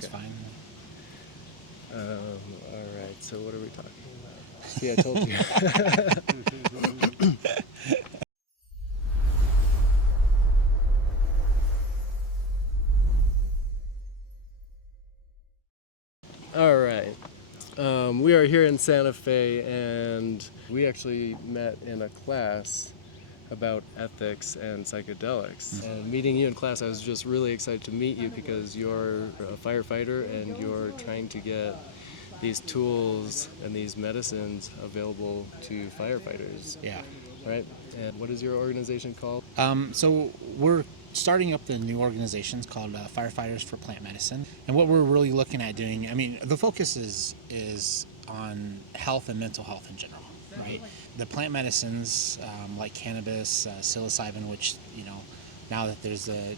Sounds fine. All right, so what are we talking about? See, I told you. All right. We are here in Santa Fe, and we actually met in a class about ethics and psychedelics. And meeting you in class, I was just really excited to meet you because you're a firefighter and you're trying to get these tools and these medicines available to firefighters. Yeah. Right? And what is your organization called? So we're starting up the new organizations called Firefighters for Plant Medicine. And what we're really looking at doing, I mean, the focus is on health and mental health in general, right? The plant medicines like cannabis, psilocybin, which, now that there's a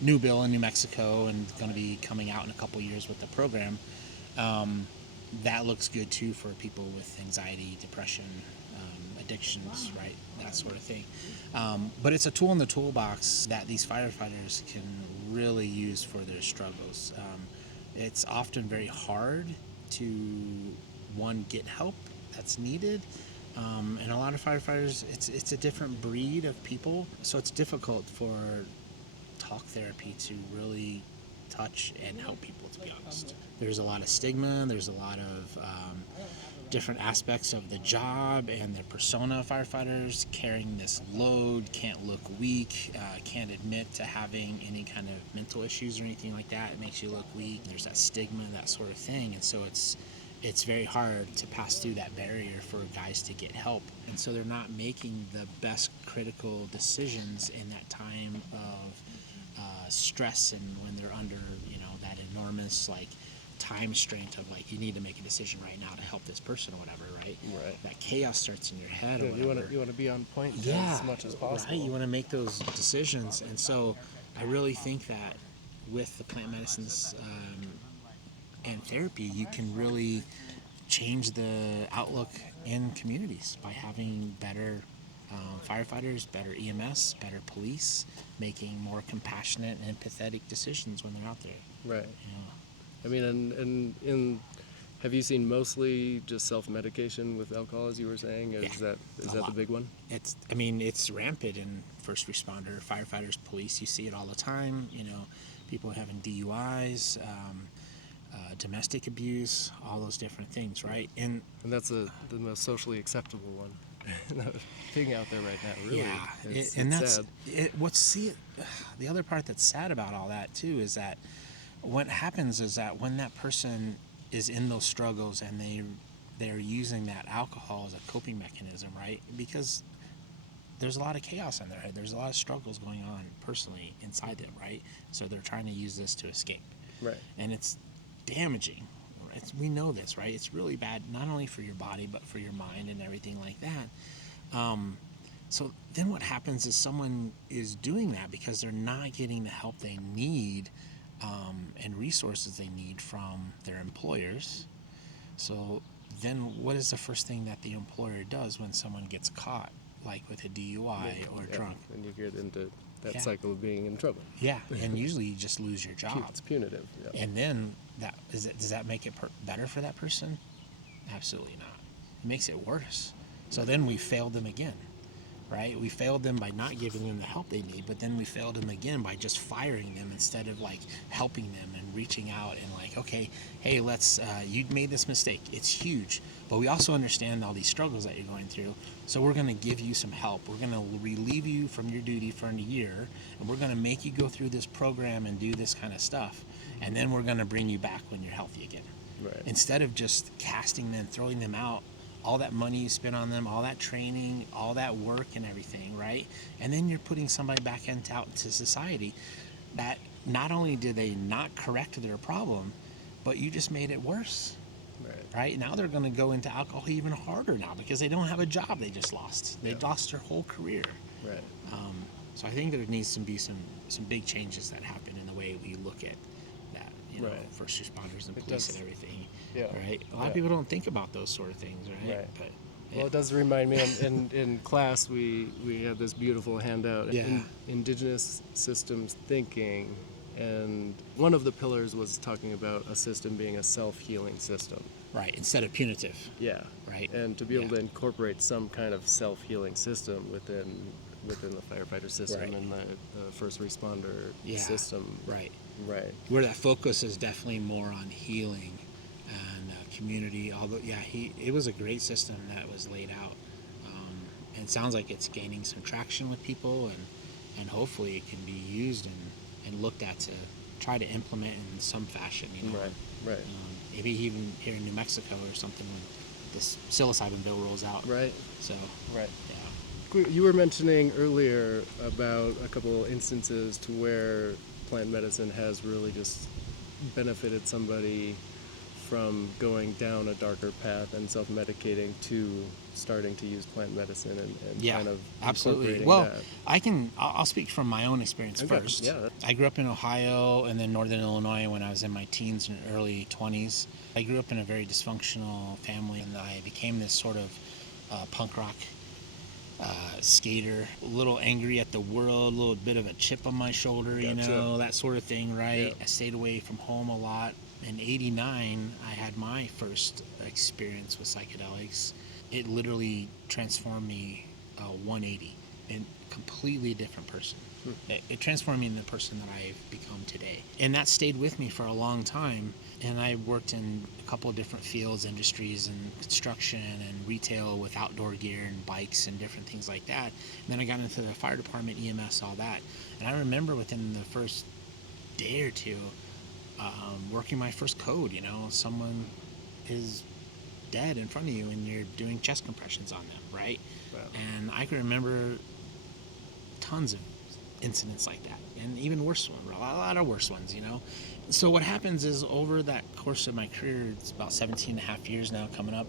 new bill in New Mexico and going to be coming out in a couple years with the program, that looks good too for people with anxiety, depression, addictions, right? That sort of thing. But it's a tool in the toolbox that these firefighters can really use for their struggles. It's often very hard to, one, get help that's needed. And a lot of firefighters, it's a different breed of people, so it's difficult for talk therapy to really touch and help people, to be honest. There's a lot of stigma, there's a lot of different aspects of the job and the persona of firefighters, carrying this load, can't look weak, can't admit to having any kind of mental issues or anything like that. It makes you look weak. There's that stigma, that sort of thing. And so it's very hard to pass through that barrier for guys to get help. And so they're not making the best critical decisions in that time of stress, and when they're under, that enormous time strain of you need to make a decision right now to help this person or whatever, right? Right. That chaos starts in your head. Yeah, or whatever. you want to be on point as much as possible. Right. You want to make those decisions, and so I really think that with the plant medicines and therapy, you can really change the outlook in communities by having better firefighters, better EMS, better police, making more compassionate and empathetic decisions when they're out there. Right. I mean, and have you seen mostly just self-medication with alcohol, as you were saying? Is that the big one? It's rampant in first responder, firefighters, police. You see it all the time. People having DUIs, domestic abuse, all those different things, right? And that's the most socially acceptable one. Thing out there right now, really. Yeah, it's that's sad. The other part that's sad about all that too is that what happens is that when that person is in those struggles and they're using that alcohol as a coping mechanism, right? Because there's a lot of chaos in their head. There's a lot of struggles going on personally inside them, right? So they're trying to use this to escape. Right. And it's damaging. We know this, right? It's really bad, not only for your body, but for your mind and everything like that. So then what happens is someone is doing that because they're not getting the help they need and resources they need from their employers. So then what is the first thing that the employer does when someone gets caught, like with a DUI or drunk? And you get into that cycle of being in trouble. Yeah, and usually you just lose your job. It's punitive. Yeah. And then does that make it better for that person? Absolutely not. It makes it worse. So then we failed them again, right? We failed them by not giving them the help they need, but then we failed them again by just firing them instead of helping them and reaching out and okay, hey, let's you made this mistake. It's huge, but we also understand all these struggles that you're going through. So we're going to give you some help. We're going to relieve you from your duty for a year, and we're going to make you go through this program and do this kind of stuff, and then we're going to bring you back when you're healthy again. Right. Instead of just casting them, throwing them out, all that money you spent on them, all that training, all that work and everything, right? And then you're putting somebody back out into society that not only did they not correct their problem, but you just made it worse. Right? Now they're going to go into alcohol even harder now because they don't have a job they just lost. They lost their whole career. Right. So I think there needs to be some big changes that happen in the way we look at that, first responders and police and everything. Yeah. Right? A lot of people don't think about those sort of things, right? Right. But, Well, it does remind me, in class we had this beautiful handout, Indigenous Systems Thinking, And one of the pillars was talking about a system being a self-healing system. Right, instead of punitive. Yeah. Right. And to be able to incorporate some kind of self-healing system within the firefighter system Right. and the first responder Yeah. system. Right. Right. Where that focus is definitely more on healing and community. Although, it was a great system that was laid out. And it sounds like it's gaining some traction with people, and hopefully it can be used and looked at to try to implement in some fashion. Right. Maybe even here in New Mexico or something when this psilocybin bill rolls out. Right. So, Right. yeah. You were mentioning earlier about a couple instances to where plant medicine has really just benefited somebody from going down a darker path and self-medicating to starting to use plant medicine and kind of absolutely. incorporating Well, that. I'll speak from my own experience Okay, first. yeah. I grew up in Ohio and then Northern Illinois when I was in my teens and early 20s. I grew up in a very dysfunctional family, and I became this sort of punk rock skater, a little angry at the world, a little bit of a chip on my shoulder, Gotcha. that sort of thing, right? Yeah. I stayed away from home a lot. In '89, I had my first experience with psychedelics. It literally transformed me 180, and completely different person. It transformed me into the person that I've become today. And that stayed with me for a long time. And I worked in a couple of different fields, industries, and construction and retail with outdoor gear and bikes and different things like that. And then I got into the fire department, EMS, all that. And I remember within the first day or two, working my first code, someone is dead in front of you and you're doing chest compressions on them, right? Wow. And I can remember tons of incidents like that, and even worse ones, a lot of worse ones, So what happens is over that course of my career, it's about 17 and a half years now coming up,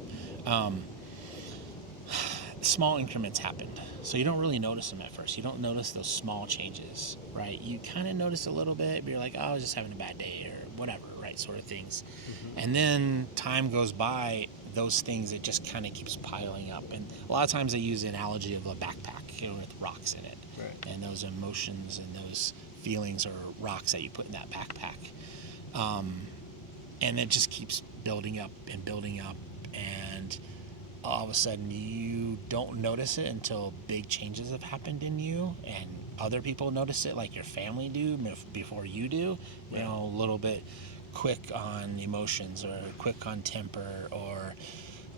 small increments happened. So you don't really notice them at first. You don't notice those small changes, right? You kind of notice a little bit, but you're like, oh, I was just having a bad day or whatever, right? Sort of things. Mm-hmm. And then time goes by, those things, it just kind of keeps piling up. And a lot of times they use the analogy of a backpack, with rocks in it. Right. And those emotions and those feelings are rocks that you put in that backpack. And it just keeps building up and building up, and all of a sudden you don't notice it until big changes have happened in you, and other people notice it, like your family do before you do. Right. A little bit quick on emotions or quick on temper, or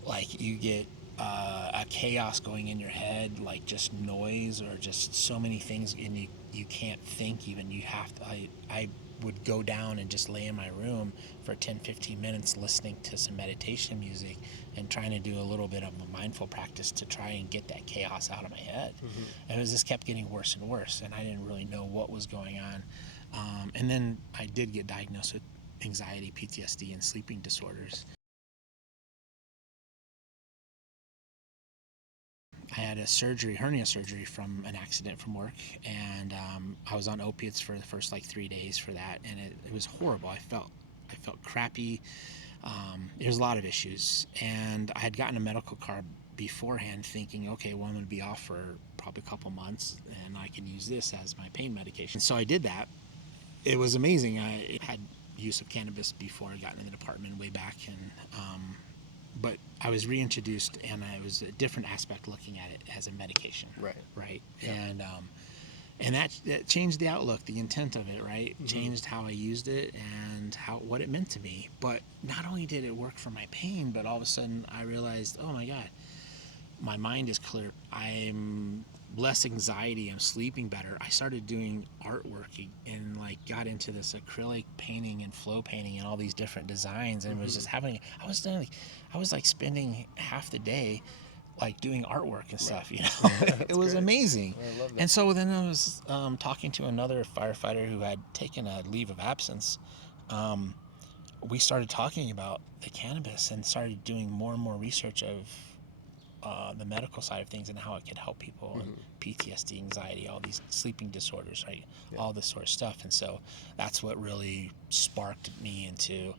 like you get a chaos going in your head, like just noise or just so many things, and you can't think even. You have to. I would go down and just lay in my room for 10-15 minutes listening to some meditation music and trying to do a little bit of a mindful practice to try and get that chaos out of my head. Mm-hmm. And it just kept getting worse and worse, and I didn't really know what was going on. And then I did get diagnosed with anxiety, PTSD, and sleeping disorders. I had a hernia surgery from an accident from work, and I was on opiates for the first 3 days for that, and it was horrible. I felt crappy. There's a lot of issues, and I had gotten a medical card beforehand thinking, okay, well, I'm going to be off for probably a couple months, and I can use this as my pain medication. So I did that. It was amazing. I had use of cannabis before I got in the department way back, and but I was reintroduced, and I was a different aspect looking at it as a medication. Right. Yeah. And that changed the outlook, the intent of it, right? Mm-hmm. Changed how I used it and what it meant to me. But not only did it work for my pain, but all of a sudden I realized, oh my God, my mind is clear. I'm less anxiety. I'm sleeping better. I started doing artwork and got into this acrylic painting and flow painting and all these different designs, and was just having. I was spending half the day doing artwork and stuff. It was great. Amazing. I love that. And so then I was talking to another firefighter who had taken a leave of absence. We started talking about the cannabis and started doing more and more research of the medical side of things and how it could help people, and PTSD, anxiety, all these sleeping disorders, right? Yeah. All this sort of stuff. And so that's what really sparked me into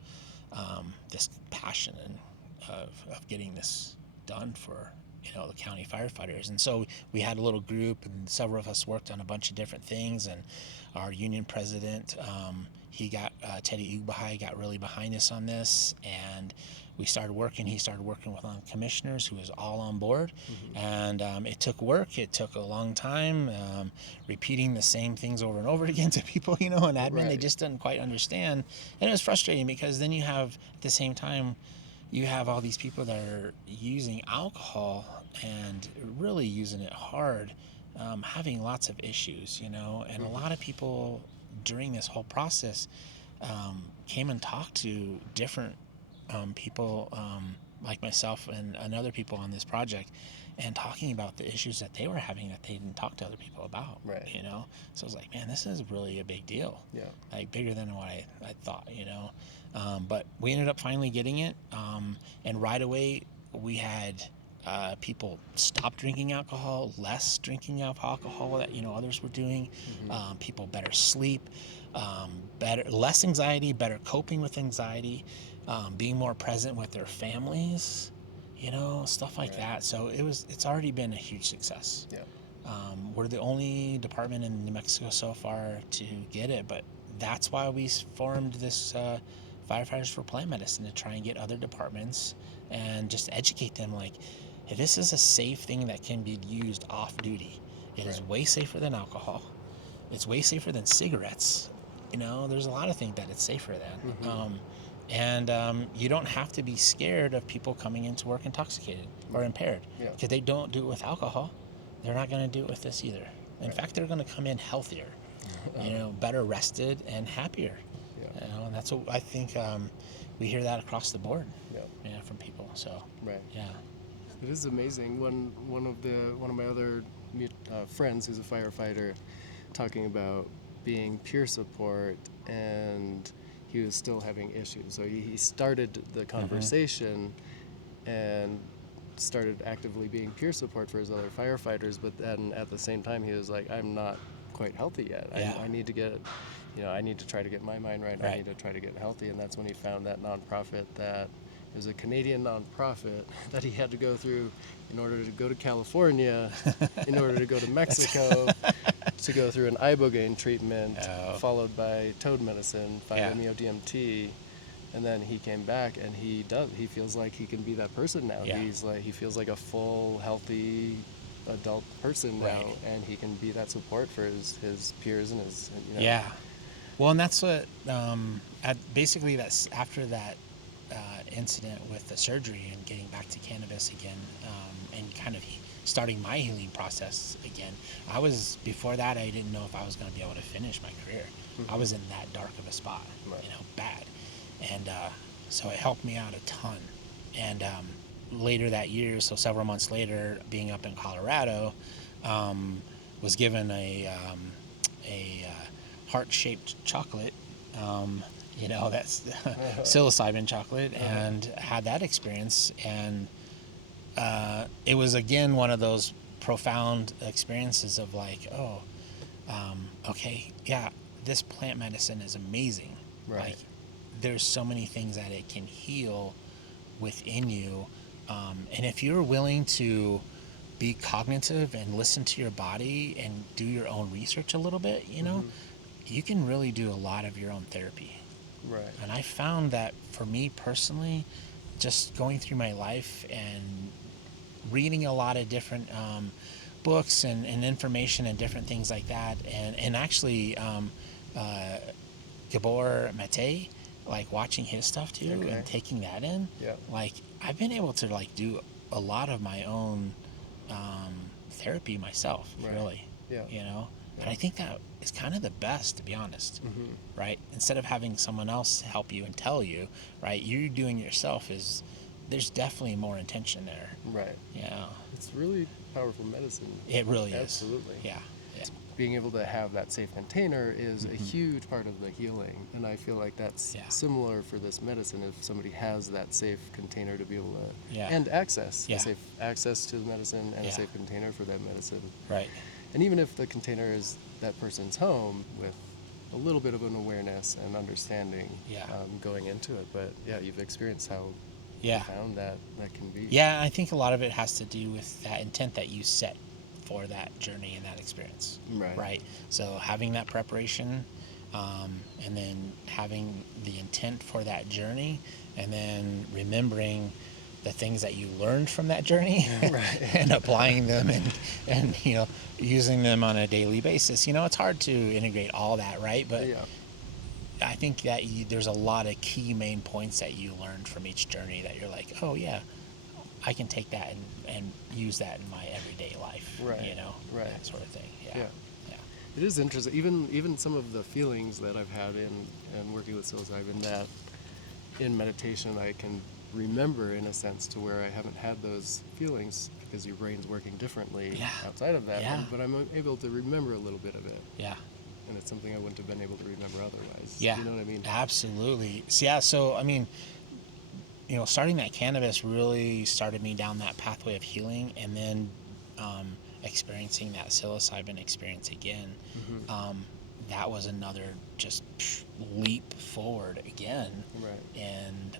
this passion of getting this done for the county firefighters. And so we had a little group, and several of us worked on a bunch of different things. And our union president, Teddy Ugbahai, got really behind us on this, and we started working. He started working with commissioners, who was all on board. And it took work. It took a long time, repeating the same things over and over again to people, and admin, they just didn't quite understand. And it was frustrating, because then you have, at the same time, you have all these people that are using alcohol and really using it hard, having lots of issues, and a lot of people during this whole process came and talked to different people, like myself and other people on this project, and talking about the issues that they were having that they didn't talk to other people about. Right. So I was like, man, this is really a big deal. Yeah. Like, bigger than what I thought. But we ended up finally getting it, and right away we had people stop drinking alcohol, less drinking of alcohol that others were doing. People better sleep, less anxiety, better coping with anxiety, being more present with their families, stuff like that. So it's already been a huge success. Yeah. We're the only department in New Mexico so far to get it, but that's why we formed this Firefighters for Plant Medicine, to try and get other departments and just educate them, like, hey, this is a safe thing that can be used off duty. It is way safer than alcohol. It's way safer than cigarettes. There's a lot of things that it's safer than. And you don't have to be scared of people coming into work intoxicated or impaired, because they don't do it with alcohol. They're not going to do it with this either. In fact, they're going to come in healthier, better rested and happier. And that's what I think. We hear that across the board, from people. So it is amazing. One of my other friends, who's a firefighter, talking about being peer support, and he was still having issues. So he started the conversation and started actively being peer support for his other firefighters, but then at the same time he was like, I'm not quite healthy yet. I need to get, I need to try to get my mind right. I need to try to get healthy. And that's when he found that nonprofit, that it was a Canadian nonprofit that he had to go through in order to go to California, in order to go to Mexico, to go through an ibogaine treatment, followed by toad medicine, 5-MeO-DMT. And then he came back, and he feels like he can be that person now. He feels like a full, healthy adult person now, and he can be that support for his peers and his. Well, and that's what basically that's after that incident with the surgery and getting back to cannabis again, and kind of starting my healing process again. Before that, I didn't know if I was going to be able to finish my career. I was in that dark of a spot, bad. And so it helped me out a ton. And later that year, so several months later, being up in Colorado, was given a heart-shaped chocolate, that's psilocybin chocolate, and had that experience. And it was, again, one of those profound experiences of like, this plant medicine is amazing. Like, there's so many things that it can heal within you. And if you're willing to be cognitive and listen to your body and do your own research a little bit, you can really do a lot of your own therapy. Right. And I found that for me personally, just going through my life and reading a lot of different books and information and different things like that, and actually Gabor Mate, like watching his stuff too, and taking that in, like I've been able to like do a lot of my own therapy myself, really. And I think that is kind of the best, to be honest, right? Instead of having someone else help you and tell you, right, you doing it yourself there's definitely more intention there. Right. Yeah. It's really powerful medicine. It really is. Absolutely. Yeah. Being able to have that safe container is a huge part of the healing, and I feel like that's similar for this medicine. If somebody has that safe container to be able to and access safe access to the medicine and a safe container for that medicine, right? And even if the container is that person's home, with a little bit of an awareness and understanding going into it, but you've experienced how Yeah. profound that can be. Yeah, I think a lot of it has to do with that intent that you set for that journey and that experience. Right. So having that preparation, and then having the intent for that journey, and then remembering the things that you learned from that journey Right. and applying them and using them on a daily basis. It's hard to integrate all that, right? But Yeah. I think that there's a lot of key main points that you learned from each journey that you're like, oh yeah, I can take that and use that in my everyday life. Right. Right. That sort of thing. Yeah. It is interesting. Even some of the feelings that I've had in working with psilocybin, that in meditation I can remember in a sense, to where I haven't had those feelings because your brain's working differently outside of that. Yeah. But I'm able to remember a little bit of it. Yeah. And it's something I wouldn't have been able to remember otherwise. Yeah. You know what I mean? Absolutely. So I mean, starting that cannabis really started me down that pathway of healing, and then experiencing that psilocybin experience again. That was another just leap forward again in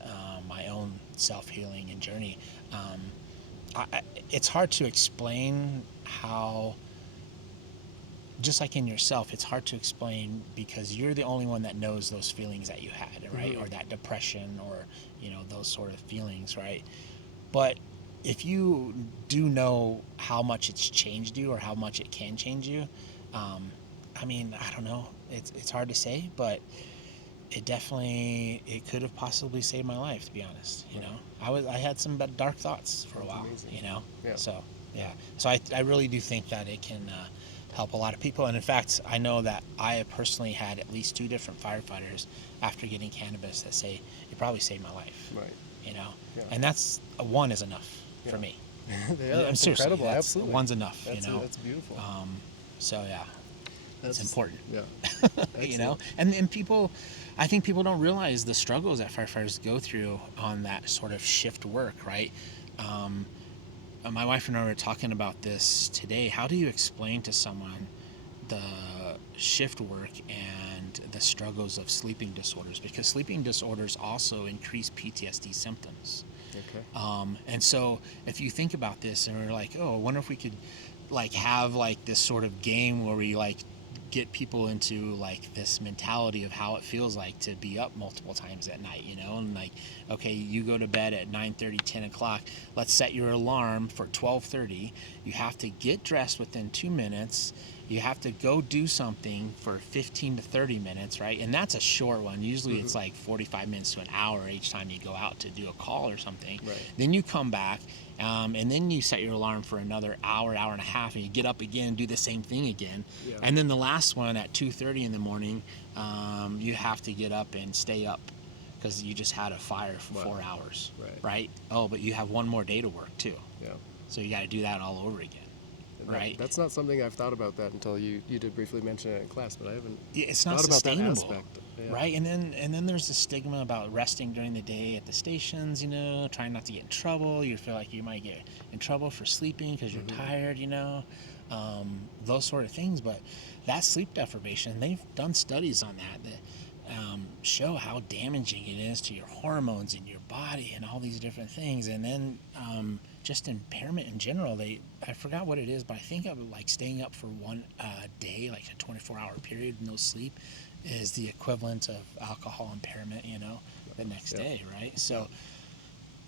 my own self-healing and journey. It's hard to explain how, just like in yourself, it's hard to explain because you're the only one that knows those feelings that you had, right? Or that depression, or those sort of feelings, right? But if you do know how much it's changed you, or how much it can change you, I mean, I don't know, it's hard to say, but it could have possibly saved my life, to be honest. I had some dark thoughts for a while. Amazing. So I really do think that it can help a lot of people. And in fact, I know that I have personally had at least 2 different firefighters after getting cannabis that say it probably saved my life. Right. And that's one is enough for me. That's seriously, incredible. Absolutely. One's enough. That's beautiful. So yeah, it's important. Yeah. And people, I think people don't realize the struggles that firefighters go through on that sort of shift work, right? My wife and I were talking about this today. How do you explain to someone the shift work and the struggles of sleeping disorders? Because sleeping disorders also increase PTSD symptoms. Okay. And so if you think about this, and we're like, oh, I wonder if we could have this sort of game where we get people into this mentality of how it feels like to be up multiple times at night, and okay, you go to bed at 9:30, 10 o'clock. Let's set your alarm for 12:30. You have to get dressed within 2 minutes. You have to go do something for 15 to 30 minutes, right? And that's a short one. Usually it's 45 minutes to an hour each time you go out to do a call or something. Right. Then you come back, and then you set your alarm for another hour and a half, and you get up again and do the same thing again. Yeah. And then the last one at 2:30 in the morning, you have to get up and stay up because you just had a fire for 4 hours, right? Oh, but you have one more day to work too. Yeah. So you got to do that all over again. Right. That's not something I've thought about that until you did briefly mention it in class, but I haven't. Yeah, it's not thought sustainable, about that aspect. Yeah. right? And then there's the stigma about resting during the day at the stations. Trying not to get in trouble. You feel like you might get in trouble for sleeping because you're tired. Those sort of things. But that sleep deprivation, they've done studies on that show how damaging it is to your hormones in your body and all these different things. And then just impairment in general. I forgot what it is, but I think of staying up for one day, like a 24-hour period, no sleep, is the equivalent of alcohol impairment, the next day, right? So,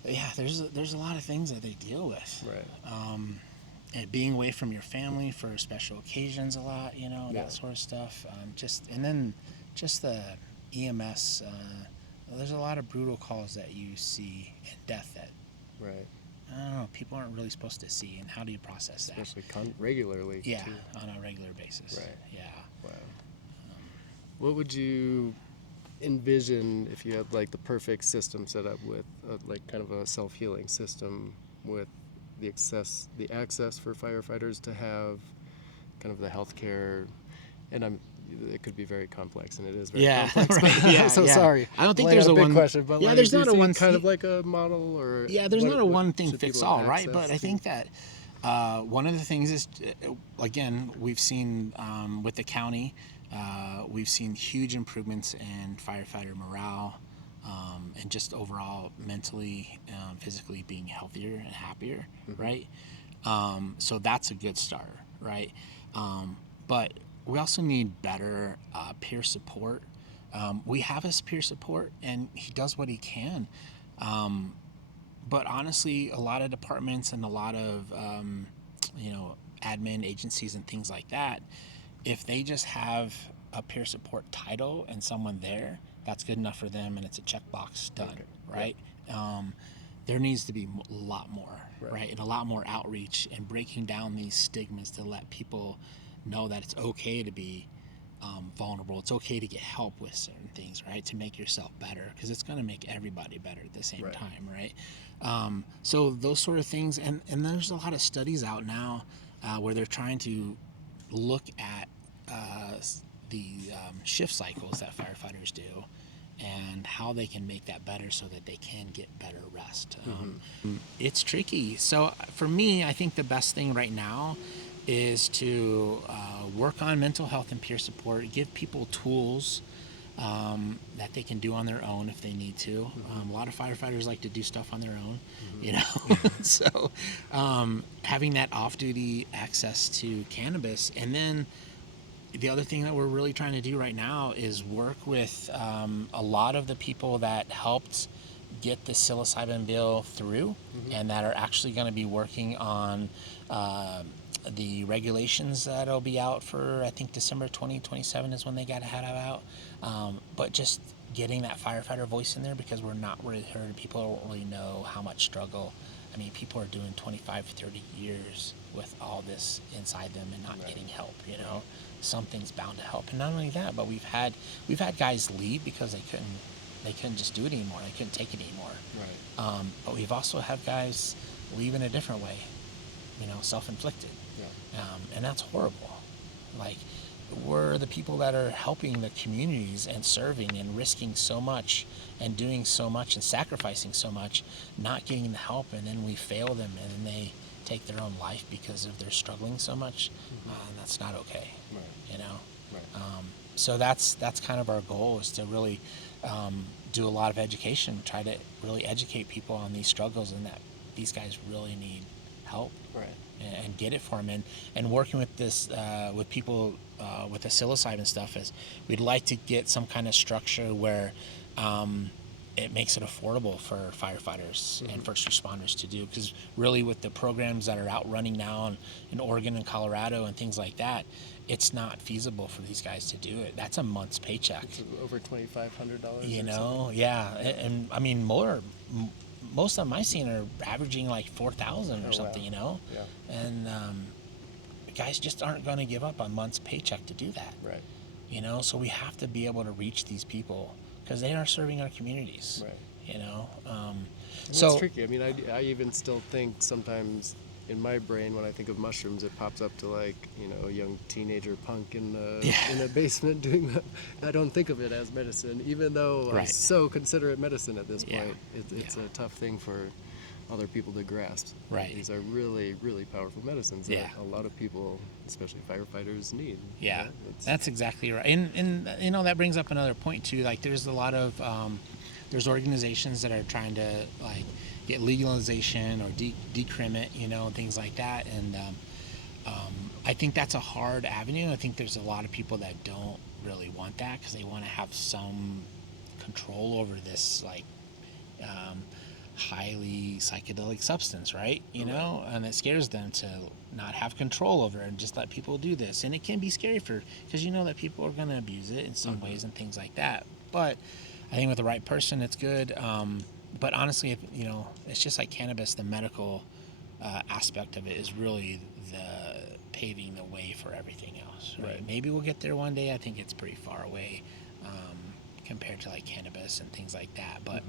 yeah, there's a lot of things that they deal with. Right. And being away from your family for special occasions a lot, that sort of stuff. And then the EMS, there's a lot of brutal calls that you see and death that, Right. I don't know, people aren't really supposed to see. And how do you process that? Especially regularly. Yeah, too. on a regular basis. Right. Yeah. Wow. What would you envision if you had the perfect system set up with kind of a self-healing system with the access for firefighters to have kind of the healthcare, and it could be very complex, and it is very complex. Right. Yeah, so yeah. sorry. I don't think Laying there's out a big one question, but there's not a one kind of like a model, or there's not a one thing should fits people all, have right? But access I to? think that one of the things is, again, we've seen with the county, we've seen huge improvements in firefighter morale, and just overall mentally, physically being healthier and happier, right? So that's a good start, right? But we also need better peer support. We have his peer support, and he does what he can. But honestly, a lot of departments and a lot of admin agencies and things like that, if they just have a peer support title and someone there, that's good enough for them, and it's a checkbox done, right? There needs to be a lot more, right? And a lot more outreach and breaking down these stigmas to let people know that it's okay to be vulnerable. It's okay to get help with certain things, right? To make yourself better, because it's going to make everybody better at the same time, right? So those sort of things, and there's a lot of studies out now where they're trying to look at the shift cycles that firefighters do and how they can make that better so that they can get better rest. It's tricky. So for me, I think the best thing right now is to work on mental health and peer support, give people tools that they can do on their own if they need to. A lot of firefighters like to do stuff on their own, you know. So having that off-duty access to cannabis, and then the other thing that we're really trying to do right now is work with a lot of the people that helped get the psilocybin bill through, and that are actually going to be working on the regulations that'll be out for, I think, December 2027 is when they got to have it out. But just getting that firefighter voice in there, because we're not really heard. People don't really know how much struggle. I mean, people are doing 25, 30 years with all this inside them and not getting help, you know. Something's bound to help. And not only that, but we've had guys leave because they couldn't just do it anymore. They couldn't take it anymore. Right. But we've also had guys leave in a different way, you know, self-inflicted. Yeah. And that's horrible. Like, we're the people that are helping the communities and serving and risking so much and doing so much and sacrificing so much, not getting the help, and then we fail them, and then they take their own life because of their struggling so much. That's not okay. Right. You know. Right. So that's kind of our goal, is to really do a lot of education, try to really educate people on these struggles, and that these guys really need help. Right. And get it for them, and working with this with people with the psilocybin stuff, is we'd like to get some kind of structure where it makes it affordable for firefighters and first responders to do, because really with the programs that are out running now in Oregon and Colorado and things like that, it's not feasible for these guys to do it. That's a month's paycheck. It's over $2,500. You know, yeah. And I mean, most of them I've seen are averaging like 4,000 or something, wow. You know? Yeah. And guys just aren't going to give up on month's paycheck to do that. Right. You know, so we have to be able to reach these people, because they are serving our communities. Right. You know? So it's tricky. I mean, I even still think sometimes in my brain, when I think of mushrooms, it pops up to, like, you know, a young teenager punk in a basement doing that. I don't think of it as medicine, even though I so consider it medicine at this point. It's a tough thing for other people to grasp. Right. These are really, really powerful medicines that a lot of people, especially firefighters, need. Yeah, that's exactly right. And you know, that brings up another point too. Like, there's a lot of there's organizations that are trying to, like, get legalization or decrim it, you know, and things like that. And I think that's a hard avenue. I think there's a lot of people that don't really want that, because they want to have some control over this, like, highly psychedelic substance, right? You know, and it scares them to not have control over it and just let people do this. And it can be scary because you know that people are going to abuse it in some ways and things like that. But I think with the right person, it's good. But honestly, you know, it's just like cannabis. The medical aspect of it is really the paving the way for everything else. Right? Maybe we'll get there one day. I think it's pretty far away compared to like cannabis and things like that. But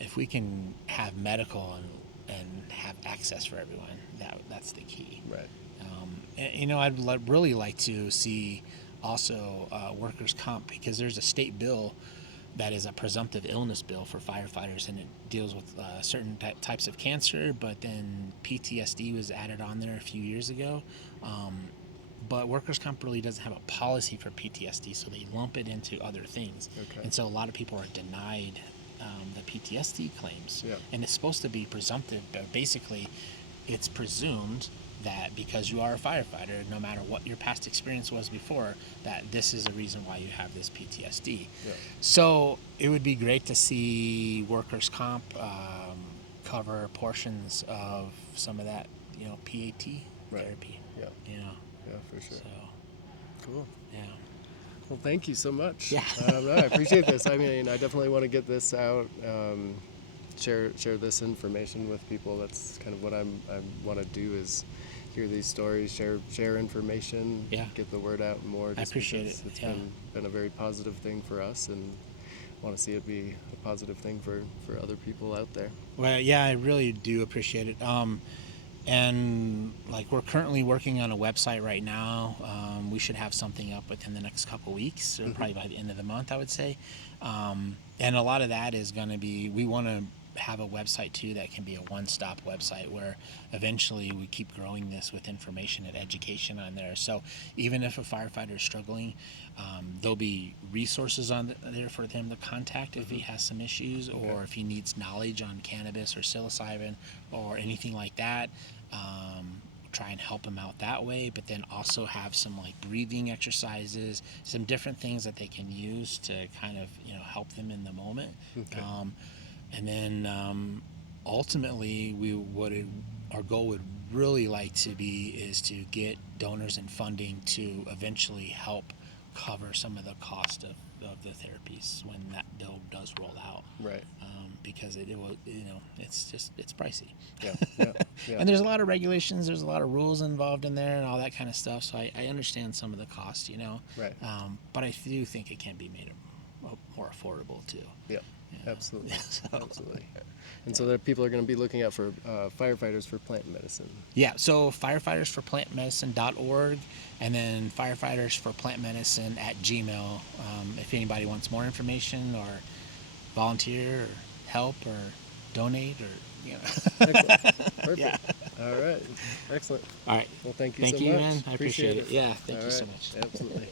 if we can have medical and have access for everyone, that's the key. Right. And, you know, I'd really like to see also workers' comp, because there's a state bill that is a presumptive illness bill for firefighters, and it deals with certain types of cancer, but then PTSD was added on there a few years ago. But workers' comp really doesn't have a policy for PTSD, so they lump it into other things. Okay. And so a lot of people are denied the PTSD claims. Yeah. And it's supposed to be presumptive, but basically it's presumed that because you are a firefighter, no matter what your past experience was before, that this is a reason why you have this PTSD. Yeah. So it would be great to see workers' comp cover portions of some of that, PAT Right. therapy. Yeah. Yeah, for sure. So, Cool. yeah. Well, thank you so much. Yeah. No, I appreciate this. I mean, I definitely want to get this out, share this information with people. That's kind of what I want to do, is hear these stories, share information, Yeah. get the word out more. I appreciate because it. It's Yeah. been a very positive thing for us, and want to see it be a positive thing for other people out there. Well, yeah, I really do appreciate it. And like, we're currently working on a website right now. We should have something up within the next couple weeks, or probably by the end of the month, I would say. And a lot of that is going to be, we want to have a website too that can be a one-stop website, where eventually we keep growing this with information and education on there. So even if a firefighter is struggling, there'll be resources on there for them to contact if he has some issues, or if he needs knowledge on cannabis or psilocybin or anything like that. Try and help them out that way, but then also have some like breathing exercises, some different things that they can use to kind of help them in the moment. Okay. And then ultimately, our goal would really like to be is to get donors and funding to eventually help cover some of the cost of the therapies when that bill does roll out. Right. Because it will, it's pricey. Yeah. And there's a lot of regulations, there's a lot of rules involved in there and all that kind of stuff. So I understand some of the cost, Right. but I do think it can be made more affordable too. Yeah. Absolutely. Absolutely. And so there, people are going to be looking out for Firefighters for Plant Medicine. Yeah, so firefightersforplantmedicine.org, and then firefightersforplantmedicine@gmail. If anybody wants more information or volunteer or help or donate or Excellent. Perfect. Yeah. All right. Excellent. All right. Well, thank you so Thank you, much. man. I appreciate it. Yeah, thank All you so right. much. Absolutely.